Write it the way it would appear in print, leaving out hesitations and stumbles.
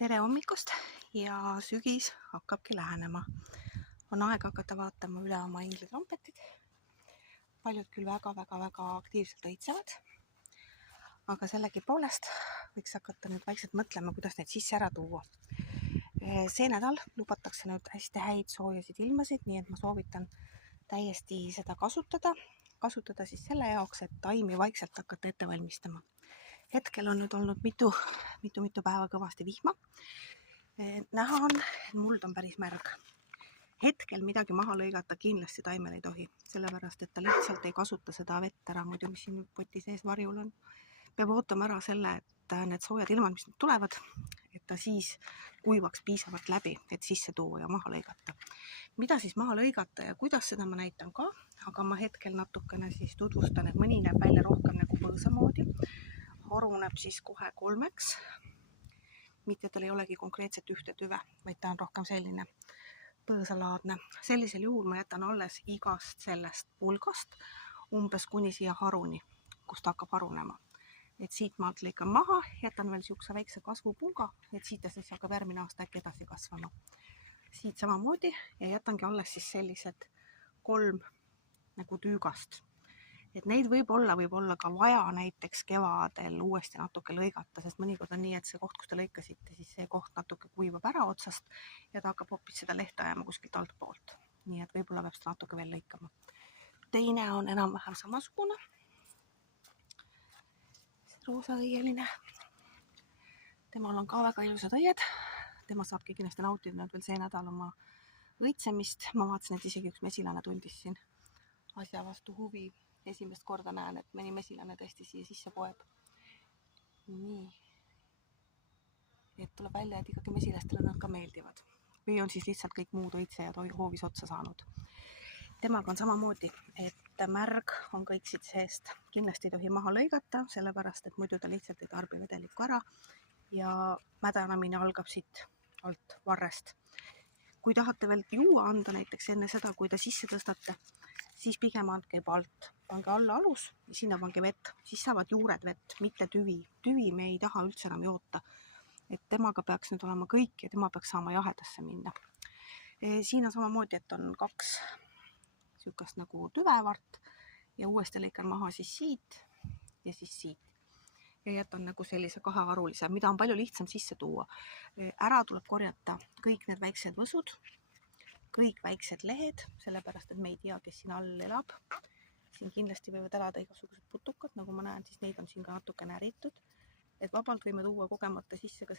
Tere hommikust ja sügis hakkabki lähenema. On aeg hakata vaatama üle oma inglitrompetid. Paljud küll väga aktiivselt õitsevad, aga sellegipoolest võiks hakata nüüd vaikselt mõtlema, kuidas neid sisse ära tuua. See nädal lubatakse nüüd hästi häid soojasid ilmasid, nii et ma soovitan täiesti seda kasutada siis selle jaoks, et taimi vaikselt hakata ette valmistama. Hetkel on nüüd olnud mitu päeva kõvasti vihma. Näha on, et muld on päris märg. Hetkel midagi maha lõigata kindlasti taimel ei tohi, sellepärast et ta lihtsalt ei kasuta seda vett ära, muidu mis siin poti sees varjul on. Peab ootama ära selle, et need soojad ilmad, mis nüüd tulevad, et ta siis kuivaks piisavalt läbi, et sisse tuua ja maha lõigata. Mida siis maha lõigata ja kuidas, seda ma näitan ka, aga ma hetkel natukene siis tutvustan, et mõni näeb välja rohkem nagu põõsa moodi. Haruneb siis kohe 3, mitte tal ei olegi konkreetselt ühte tüve, vaid ta on rohkem selline põõsalaadne. Sellisel juhul ma jätan alles igast sellest pulgast umbes kuni siia haruni, kus ta hakkab harunema. Et siit maalt lõikan maha, jätan veel siukse väikse kasvupulga, et siit ja siis hakkab järgmine aasta äkki edasi kasvama. Siit samamoodi ja jätangi alles siis sellised 3 nagu tüügast. Et neid võib olla ka vaja näiteks kevadel uuesti natuke lõigata, sest mõnikord on nii, et see koht, kus te lõikasite, siis see koht natuke kuivab ära otsast ja ta hakkab hoopis seda lehte ajama kuskilt altpoolt. Nii et võib-olla peab seda natuke veel lõikama. Teine on enam-vähem samasugune. Roosaõieline. Temal on ka väga ilusad õied. Tema saabki kindlasti nautida veel see nädal oma õitsemist. Ma vaatasin, et isegi üks mesilane tundis siin asja vastu huvi. Esimest korda näen, et mõni mesilane tõesti siia sisse poeb. Nii. Et tuleb välja, et ikkagi mesilastele nad ka meeldivad. Või on siis lihtsalt kõik muud õitsejad hoovis otsa saanud. Temaga on samamoodi, et märg on kõik siit seest. Kindlasti ei tohi maha lõigata, sellepärast, et muidu ta lihtsalt ei tarbi vedelikku ära ja mädanamine algab siit alt varrest. Kui tahate veel juua anda näiteks enne seda, kui ta sisse tõstate, siis pigem andke juba alt. Pange alla alus ja sinna pange vett. Siis saavad juured vett, mitte tüvi. Tüvi me ei taha üldse enam joota. Et temaga peaks nüüd olema kõik ja tema peaks saama jahedasse minna. Siin on samamoodi, et on 2 sükast nagu tüvevart ja uuesti lõikan maha siis siit ja siis siit. Ja jätan nagu sellise 2 harulise, mida on palju lihtsam sisse tuua. Ära tuleb korjata kõik need väiksed võsud, kõik väiksed lehed, sellepärast, et me ei tea, kes siin all elab. Siin kindlasti võivad elada igasugused putukad, nagu ma näen, siis neid on siin ka natuke näritud. Et vabalt võime tuua kogemata sisse ka